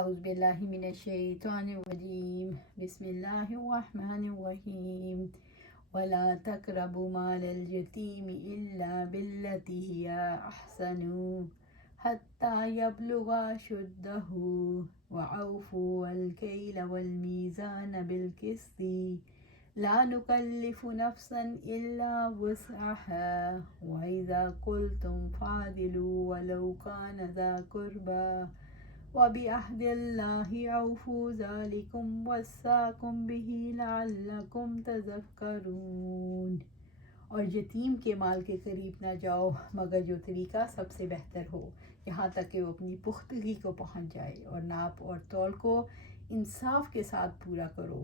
اعوذ باللہ من الشیطان الرجیم بسم اللہ الرحمن الرحیم ولا تقربوا مال اليتیم الا بالتي هي احسن حتى يبلغ اشدہ وأوفوا الکیل والمیزان بالقسط لا نكلف نفسا الا وسعها واذا قلتم فاعدلوا ولو كان ذا قربى وَبِعَهْدِ اللَّهِ أَوْفُوا ذَلِكُمْ وَصَّاكُمْ بِهِ لَعَلَّكُمْ تَذَكَّرُونَ۔ اور یتیم کے مال کے قریب نہ جاؤ مگر جو طریقہ سب سے بہتر ہو، یہاں تک کہ وہ اپنی پختگی کو پہنچ جائے، اور ناپ اور تول کو انصاف کے ساتھ پورا کرو۔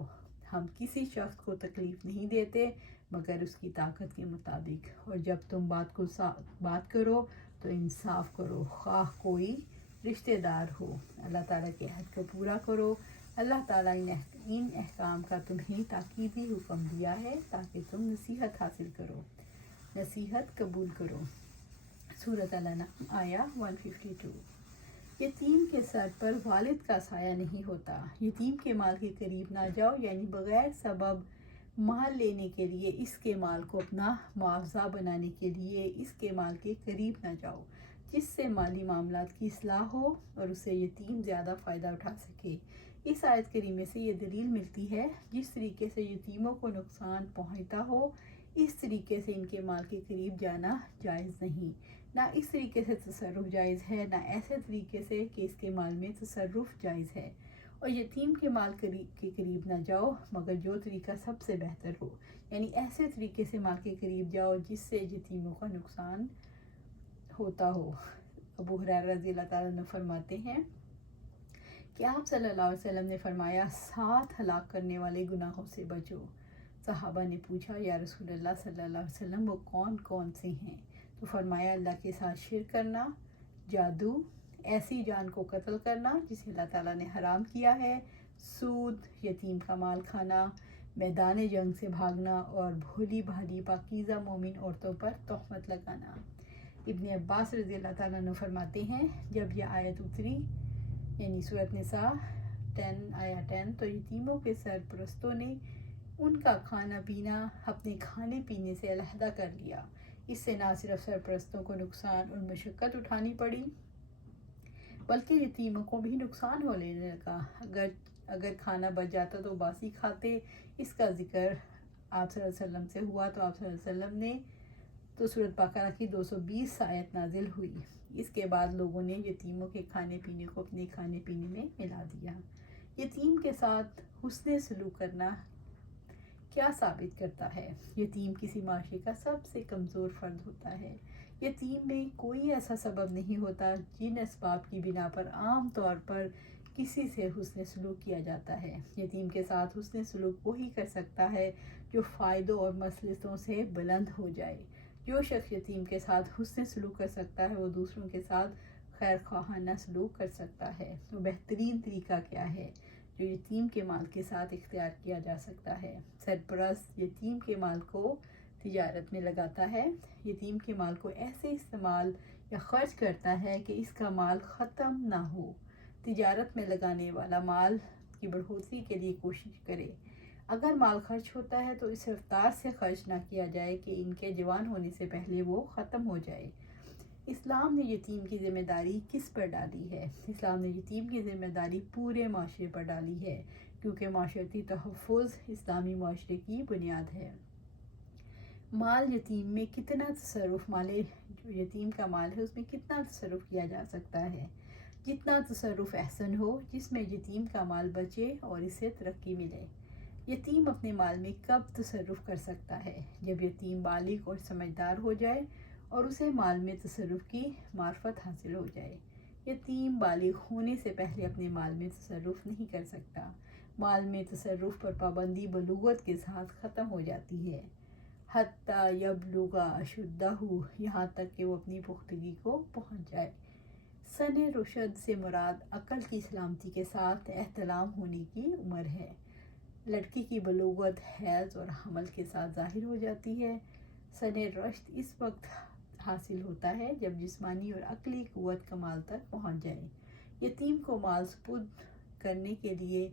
ہم کسی شخص کو تکلیف نہیں دیتے مگر اس کی طاقت کے مطابق، اور جب تم بات کرو تو انصاف کرو، خواہ کوئی رشتہ دار ہو۔ اللہ تعالیٰ کے عہد کو پورا کرو۔ اللہ تعالیٰ ان احکام کا تمہیں تاکیدی حکم دیا ہے تاکہ تم نصیحت حاصل کرو، نصیحت قبول کرو۔ سورۃ الانعام آیہ 152۔ یتیم کے سر پر والد کا سایہ نہیں ہوتا۔ یتیم کے مال کے قریب نہ جاؤ یعنی بغیر سبب مال لینے کے لیے، اس کے مال کو اپنا معاوضہ بنانے کے لیے اس کے مال کے قریب نہ جاؤ جس سے مالی معاملات کی اصلاح ہو اور اسے یتیم زیادہ فائدہ اٹھا سکے۔ اس آیت کریمہ سے یہ دلیل ملتی ہے جس طریقے سے یتیموں کو نقصان پہنچتا ہو اس طریقے سے ان کے مال کے قریب جانا جائز نہیں، نہ اس طریقے سے تصرف جائز ہے، نہ ایسے طریقے سے کہ اس کے مال میں تصرف جائز ہے۔ اور یتیم کے مال کے قریب نہ جاؤ مگر جو طریقہ سب سے بہتر ہو، یعنی ایسے طریقے سے مال کے قریب جاؤ جس سے یتیموں کا نقصان ہوتا ہو۔ ابو ہریرہ رضی اللہ تعالیٰ عنہ فرماتے ہیں کہ آپ صلی اللہ علیہ وسلم نے فرمایا 7 ہلاک کرنے والے گناہوں سے بچو۔ صحابہ نے پوچھا یا رسول اللہ صلی اللہ علیہ وسلم وہ کون کون سے ہیں؟ تو فرمایا اللہ کے ساتھ شرک کرنا، جادو، ایسی جان کو قتل کرنا جسے اللہ تعالیٰ نے حرام کیا ہے، سود، یتیم کا مال کھانا، میدان جنگ سے بھاگنا، اور بھولی بھالی پاکیزہ مومن عورتوں پر تہمت لگانا۔ ابن عباس رضی اللہ تعالیٰ عنہ فرماتے ہیں جب یہ آیت اتری یعنی سورۃ نساء 10 آیہ 10 تو یتیموں کے سرپرستوں نے ان کا کھانا پینا اپنے کھانے پینے سے علیحدہ کر لیا۔ اس سے نہ صرف سرپرستوں کو نقصان اور مشقت اٹھانی پڑی بلکہ یتیموں کو بھی نقصان ہونے لگا۔ اگر کھانا بچ جاتا تو باسی کھاتے۔ اس کا ذکر آپ صلی اللہ علیہ وسلم سے ہوا تو آپ صلی اللہ علیہ وسلم نے تو سورۃ بقرہ کی 220 آیت نازل ہوئی۔ اس کے بعد لوگوں نے یتیموں کے کھانے پینے کو اپنے کھانے پینے میں ملا دیا۔ یتیم کے ساتھ حسن سلوک کرنا کیا ثابت کرتا ہے؟ یتیم کسی معاشرے کا سب سے کمزور فرد ہوتا ہے۔ یتیم میں کوئی ایسا سبب نہیں ہوتا جن اسباب کی بنا پر عام طور پر کسی سے حسن سلوک کیا جاتا ہے۔ یتیم کے ساتھ حسن سلوک وہی کر سکتا ہے جو فائدوں اور مصلحتوں سے بلند ہو جائے۔ جو شخص یتیم کے ساتھ حسن سلوک کر سکتا ہے وہ دوسروں کے ساتھ خیر خواہانہ سلوک کر سکتا ہے۔ تو بہترین طریقہ کیا ہے جو یتیم کے مال کے ساتھ اختیار کیا جا سکتا ہے؟ سرپرست یتیم کے مال کو تجارت میں لگاتا ہے، یتیم کے مال کو ایسے استعمال یا خرچ کرتا ہے کہ اس کا مال ختم نہ ہو۔ تجارت میں لگانے والا مال کی بڑھوتری کے لیے کوشش کرے۔ اگر مال خرچ ہوتا ہے تو اس رفتار سے خرچ نہ کیا جائے کہ ان کے جوان ہونے سے پہلے وہ ختم ہو جائے۔ اسلام نے یتیم کی ذمہ داری کس پر ڈالی ہے؟ اسلام نے یتیم کی ذمہ داری پورے معاشرے پر ڈالی ہے کیونکہ معاشرتی تحفظ اسلامی معاشرے کی بنیاد ہے۔ مال یتیم میں کتنا تصرف، جو یتیم کا مال ہے اس میں کتنا تصرف کیا جا سکتا ہے؟ جتنا تصرف احسن ہو، جس میں یتیم کا مال بچے اور اسے ترقی ملے۔ یتیم اپنے مال میں کب تصرف کر سکتا ہے؟ جب یتیم بالغ اور سمجھدار ہو جائے اور اسے مال میں تصرف کی معرفت حاصل ہو جائے۔ یتیم بالغ ہونے سے پہلے اپنے مال میں تصرف نہیں کر سکتا۔ مال میں تصرف پر پابندی بلوغت کے ساتھ ختم ہو جاتی ہے۔ حتیٰ یبلغ اشدہ، یہاں تک کہ وہ اپنی پختگی کو پہنچ جائے۔ سن رشد سے مراد عقل کی سلامتی کے ساتھ احتلام ہونے کی عمر ہے۔ لڑکی کی بلوغت حیض اور حمل کے ساتھ ظاہر ہو جاتی ہے۔ سن رشد اس وقت حاصل ہوتا ہے جب جسمانی اور عقلی قوت کمال تک پہنچ جائے۔ یتیم کو مال سپرد کرنے کے لیے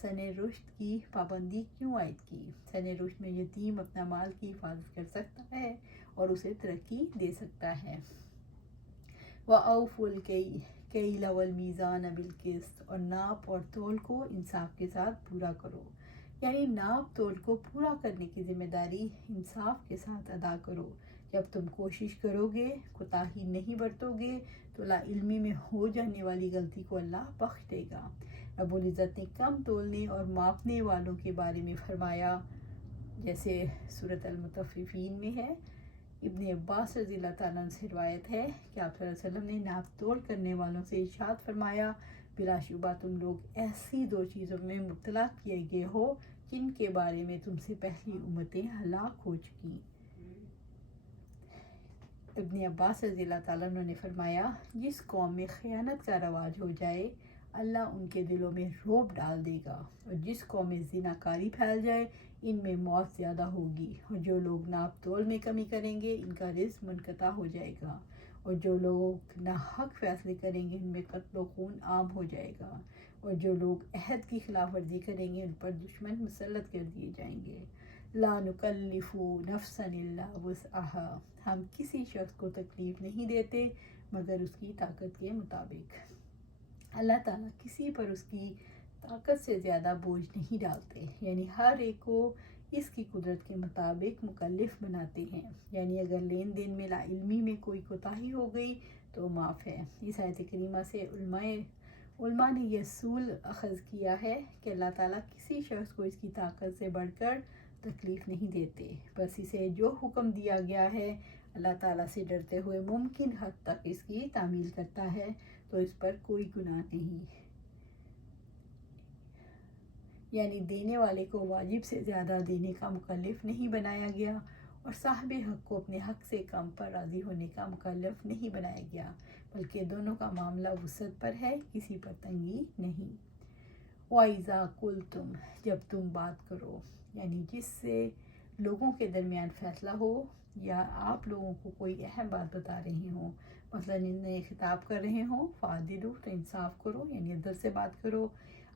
سن رشد کی پابندی کیوں عائد کی؟ سن رشد میں یتیم اپنا مال کی حفاظت کر سکتا ہے اور اسے ترقی دے سکتا ہے۔ وَأَوْفُوا الْكَيْلَ وَالْمِيزَانَ بِالْقِسْطِ، اور ناپ اور تول کو انصاف کے ساتھ پورا کرو، یعنی ناپ تول کو پورا کرنے کی ذمہ داری انصاف کے ساتھ ادا کرو۔ جب تم کوشش کرو گے، کوتاہی نہیں برتو گے تو لا علمی میں ہو جانے والی غلطی کو اللہ بخش دے گا۔ رب العزت نے کم تولنے اور ماپنے والوں کے بارے میں فرمایا، جیسے سورۃ المطففین میں ہے۔ ابن عباس رضی اللہ تعالیٰ عنہ سے روایت ہے کہ آپ صلی اللہ علیہ وسلم نے ناپ تول کرنے والوں سے ارشاد فرمایا، بلا شبہ تم لوگ ایسی دو چیزوں میں مبتلا کیے گئے ہو جن کے بارے میں تم سے پہلی امتیں ہلاک ہو چکیں۔ ابن عباس رضی اللہ تعالیٰ عنہ نے فرمایا، جس قوم میں خیانت کا رواج ہو جائے اللہ ان کے دلوں میں رعب ڈال دے گا، اور جس قوم میں زنا کاری پھیل جائے ان میں موت زیادہ ہوگی، اور جو لوگ ناپ تول میں کمی کریں گے ان کا رزق منقطع ہو جائے گا، اور جو لوگ ناحق فیصلے کریں گے ان میں قتل و خون عام ہو جائے گا، اور جو لوگ عہد کی خلاف ورزی کریں گے ان پر دشمن مسلط کر دیے جائیں گے۔ لا نکلف نفسا الا وسعها، ہم کسی شخص کو تکلیف نہیں دیتے مگر اس کی طاقت کے مطابق۔ اللہ تعالیٰ کسی پر اس کی طاقت سے زیادہ بوجھ نہیں ڈالتے، یعنی ہر ایک کو اس کی قدرت کے مطابق مکلف بناتے ہیں، یعنی اگر لین دین میں لا علمی میں کوئی کوتاہی ہو گئی تو معاف ہے۔ اس آیت کریمہ سے علماء نے یہ اصول اخذ کیا ہے کہ اللہ تعالیٰ کسی شخص کو اس کی طاقت سے بڑھ کر تکلیف نہیں دیتے، بس اسے جو حکم دیا گیا ہے اللہ تعالیٰ سے ڈرتے ہوئے ممکن حد تک اس کی تعمیل کرتا ہے تو اس پر کوئی گناہ نہیں، یعنی دینے والے کو واجب سے زیادہ دینے کا مکلف نہیں بنایا گیا اور صاحب حق کو اپنے حق سے کم پر راضی ہونے کا مکلف نہیں بنایا گیا، بلکہ دونوں کا معاملہ وسعت پر ہے، کسی پر تنگی نہیں۔ وَإِذَا قُلْتُمْ، جب تم بات کرو، یعنی جس سے لوگوں کے درمیان فیصلہ ہو یا آپ لوگوں کو کوئی اہم بات بتا رہے ہوں، مثلا انہیں خطاب کر رہے ہوں، فَعْدِلُوا، تو انصاف کرو، یعنی عدل سے بات کرو۔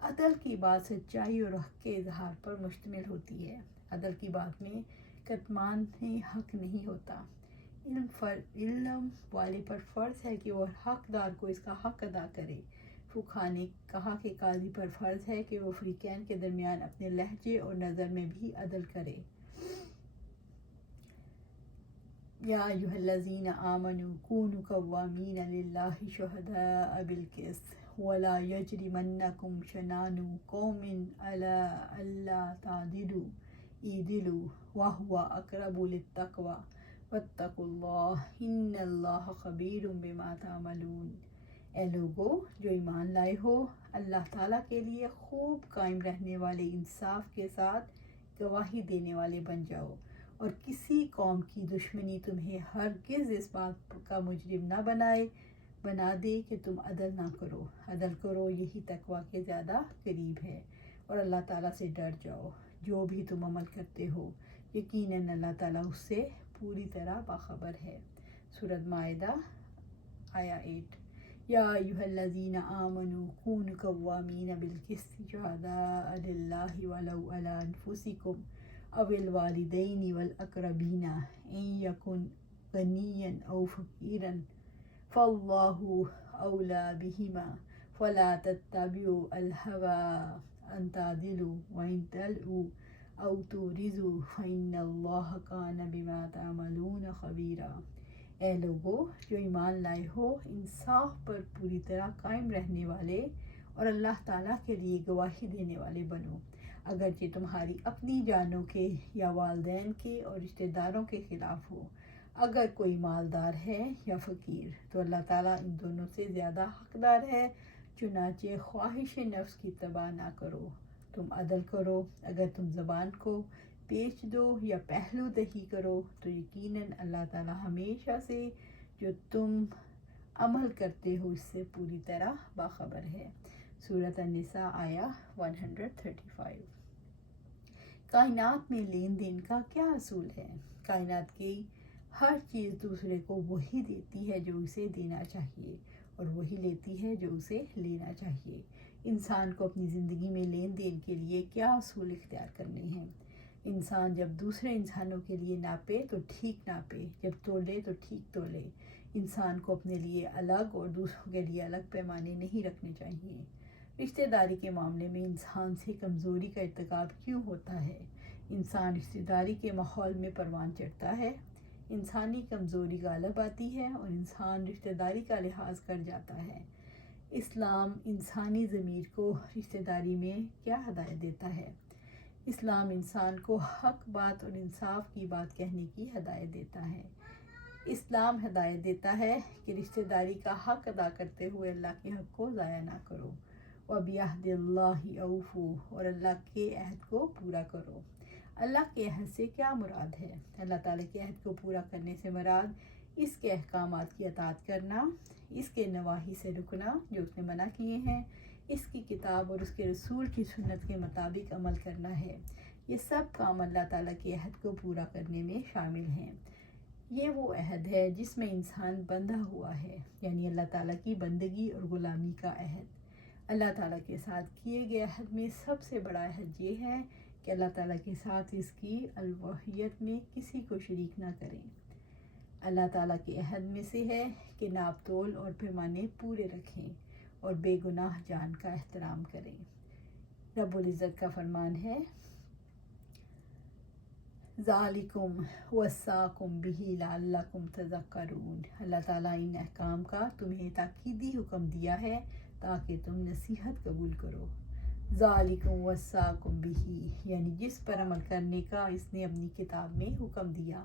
عدل کی بات سچائی اور حق کے اظہار پر مشتمل ہوتی ہے۔ عدل کی بات میں کتمان حق نہیں ہوتا۔ علم والے پر فرض ہے کہ وہ حقدار کو اس کا حق ادا کرے۔ فقہا نے کہا کہ قاضی پر فرض ہے کہ وہ فریقین کے درمیان اپنے لہجے اور نظر میں بھی عدل کرے۔ یا ایھا الذین آمنوا کونوا قوامین للہ شہداء بالقسط ولا یجرمنکم شنآن قوم علی الا تعدلوا اعدلوا وہو اقرب للتقوی واتقوا اللہ ان اللہ خبیر بما تعملون۔ اے لوگو جو ایمان لائے ہو، اللہ تعالیٰ کے لیے خوب قائم رہنے والے انصاف کے ساتھ گواہی دینے والے بن جاؤ، اور کسی قوم کی دشمنی تمہیں ہرگز اس بات کا مجرم نہ بنا دے کہ تم عدل نہ کرو۔ عدل کرو، یہی تقویٰ کے زیادہ قریب ہے، اور اللہ تعالیٰ سے ڈر جاؤ جو بھی تم عمل کرتے ہو، یقیناً اللہ تعالیٰ اس سے پوری طرح باخبر ہے۔ سورۃ مائدہ آیا 8۔ یا ایھا الذین آمنوا کونوا قوامین بالقسط شہداء للہ ولو علی انفسکم او الوالدین والاقربین ان یکن غنیا او فقیرا فاللہ اولی بہما فلا تتبعوا الہوی ان تعدلوا وان تلؤوا او تعرضوا فإن اللہ کان بما تعملون خبیرا۔ اے لوگو جو ایمان لائے ہو، انصاف پر پوری طرح قائم رہنے والے اور اللہ تعالیٰ کے لیے گواہی دینے والے بنو، اگرچہ تمہاری اپنی جانوں کے یا والدین کے اور رشتہ داروں کے خلاف ہو۔ اگر کوئی مالدار ہے یا فقیر تو اللہ تعالیٰ ان دونوں سے زیادہ حقدار ہے، چنانچہ خواہش نفس کی اتباع نہ کرو، تم عدل کرو۔ اگر تم زبان کو بیچ دو یا پہلو دہی کرو تو یقیناً اللہ تعالیٰ ہمیشہ سے جو تم عمل کرتے ہو اس سے پوری طرح باخبر ہے۔ سورۃ النساء آیا 135۔ کائنات میں لین دین کا کیا اصول ہے؟ کائنات کی ہر چیز دوسرے کو وہی دیتی ہے جو اسے دینا چاہیے، اور وہی لیتی ہے جو اسے لینا چاہیے۔ انسان کو اپنی زندگی میں لین دین کے لیے کیا اصول اختیار کرنے ہیں؟ انسان جب دوسرے انسانوں کے لیے ناپے تو ٹھیک ناپے، جب تولے تو ٹھیک تولے۔ انسان کو اپنے لیے الگ اور دوسروں کے لیے الگ پیمانے نہیں رکھنے چاہیے۔ رشتہ داری کے معاملے میں انسان سے کمزوری کا ارتکاب کیوں ہوتا ہے؟ انسان رشتہ داری کے ماحول میں پروان چڑھتا ہے، انسانی کمزوری غالب آتی ہے اور انسان رشتہ داری کا لحاظ کر جاتا ہے۔ اسلام انسانی ضمیر کو رشتہ داری میں کیا ہدایت دیتا ہے؟ اسلام انسان کو حق بات اور انصاف کی بات کہنے کی ہدایت دیتا ہے۔ اسلام ہدایت دیتا ہے کہ رشتہ داری کا حق ادا کرتے ہوئے اللہ کے حق کو ضائع نہ کرو، وَبِعَهْدِ اللَّهِ أَوْفُوا، اور اللہ کے عہد کو پورا کرو۔ اللہ کے عہد سے کیا مراد ہے؟ اللہ تعالیٰ کے عہد کو پورا کرنے سے مراد اس کے احکامات کی اطاعت کرنا، اس کے نواہی سے رکنا جو اس نے منع کیے ہیں، اس کی کتاب اور اس کے رسول کی سنت کے مطابق عمل کرنا ہے۔ یہ سب کام اللہ تعالیٰ کے عہد کو پورا کرنے میں شامل ہیں۔ یہ وہ عہد ہے جس میں انسان بندھا ہوا ہے، یعنی اللہ تعالیٰ کی بندگی اور غلامی کا عہد۔ اللہ تعالیٰ کے ساتھ کیے گئے عہد میں سب سے بڑا عہد یہ ہے کہ اللہ تعالیٰ کے ساتھ اس کی الوہیت میں کسی کو شریک نہ کریں۔ اللہ تعالیٰ کے عہد میں سے ہے کہ ناپ تول اور پیمانے پورے رکھیں اور بے گناہ جان کا احترام کریں۔ رب العزت کا فرمان ہے، ذالکم وصاکم بہ لعلکم تذکرون۔ اللہ تعالیٰ ان احکام کا تمہیں تاکیدی حکم دیا ہے تاکہ تم نصیحت قبول کرو۔ ذالکم وصاکم بہ، یعنی جس پر عمل کرنے کا اس نے اپنی کتاب میں حکم دیا،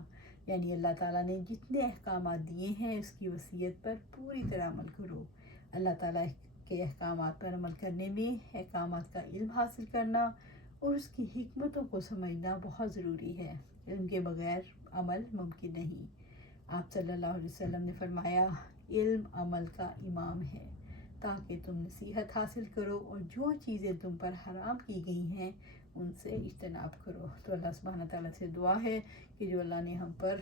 یعنی اللہ تعالیٰ نے جتنے احکامات دیے ہیں اس کی وصیت پر پوری طرح عمل کرو۔ اللہ تعالیٰ کے احکامات پر عمل کرنے میں احکامات کا علم حاصل کرنا اور اس کی حکمتوں کو سمجھنا بہت ضروری ہے۔ علم کے بغیر عمل ممکن نہیں۔ آپ صلی اللہ علیہ وسلم نے فرمایا، علم عمل کا امام ہے، تاکہ تم نصیحت حاصل کرو اور جو چیزیں تم پر حرام کی گئی ہیں ان سے اجتناب کرو۔ تو اللہ سبحانہ تعالیٰ سے دعا ہے کہ جو اللہ نے ہم پر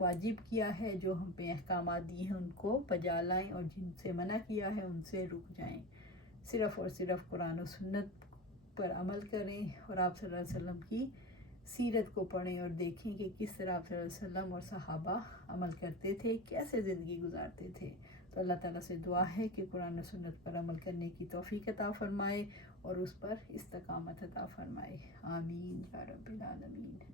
واجب کیا ہے، جو ہم پہ احکامات دیے ہیں ان کو بجا لائیں اور جن سے منع کیا ہے ان سے رک جائیں۔ صرف اور صرف قرآن و سنت پر عمل کریں اور آپ صلی اللہ علیہ وسلم کی سیرت کو پڑھیں اور دیکھیں کہ کس طرح آپ صلی اللہ علیہ وسلم اور صحابہ عمل کرتے تھے، کیسے زندگی گزارتے تھے۔ تو اللہ تعالیٰ سے دعا ہے کہ قرآن و سنت پر عمل کرنے کی توفیق عطا فرمائے اور اس پر استقامت عطا فرمائے۔ آمین یا رب العالمین۔